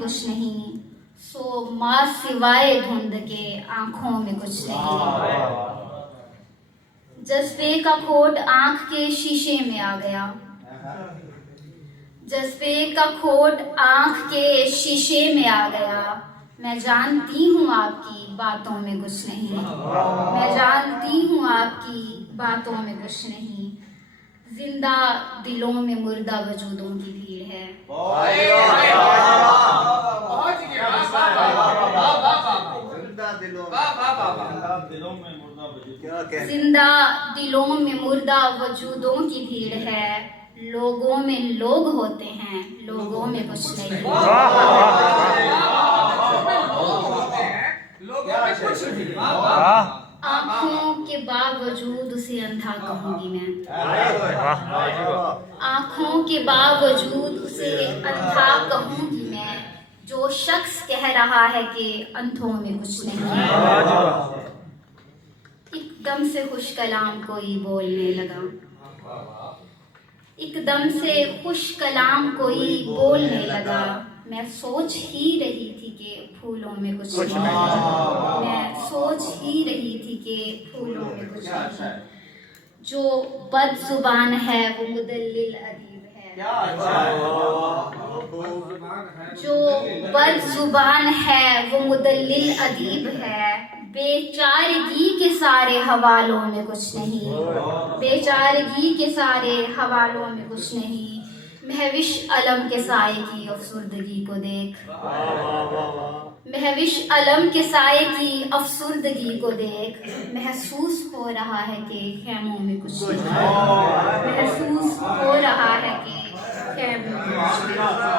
کچھ نہیں، سو ماں سوائے دھند کے آنکھوں میں کچھ نہیں۔ جذبے کا کھوٹ آنکھ کے شیشے میں آ گیا، جذبے کا کھوٹ آنکھ کے شیشے میں آ گیا، میں جانتی ہوں آپ کی باتوں میں کچھ نہیں، میں جانتی ہوں آپ کی باتوں میں کچھ نہیں۔ زندہ دلوں میں مردہ وجودوں کی بھیڑ ہے، زندہ دلوں میں مردہ وجودوں کی بھیڑ ہے، لوگوں میں لوگ ہوتے ہیں، لوگوں میں کچھ نہیں۔ آنکھوں کے باوجود اسے اندھا کہوں گی میں، آنکھوں کے باوجود اسے اندھا کہوں گی میں، جو شخص کہہ رہا ہے کہ اندھوں میں کچھ نہیں۔ ایک دم سے خوش کلام کوئی بولنے لگا، ایک دم سے خوش کلام کوئی بولنے لگا، میں سوچ ہی رہی تھی کہ پھولوں میں کچھ نہیں، میں سوچ ہی رہی تھی کہ پھولوں میں کچھ نہیں۔ جو بد زبان ہے وہ مدلل ادیب ہے، جو بد زبان ہے وہ مدلل ادیب ہے، بے چارگی کے سارے حوالوں میں کچھ نہیں، بے چارگی کے سارے حوالوں میں کچھ نہیں۔ مہوش علم کے سائے کی افسردگی کو دیکھ، مہوش علم کے سائے کی افسردگی کو دیکھ، محسوس ہو رہا ہے کہ خیموں میں کچھ نہیں، محسوس ہو رہا ہے کہ خیموں میں کچھ نہیں۔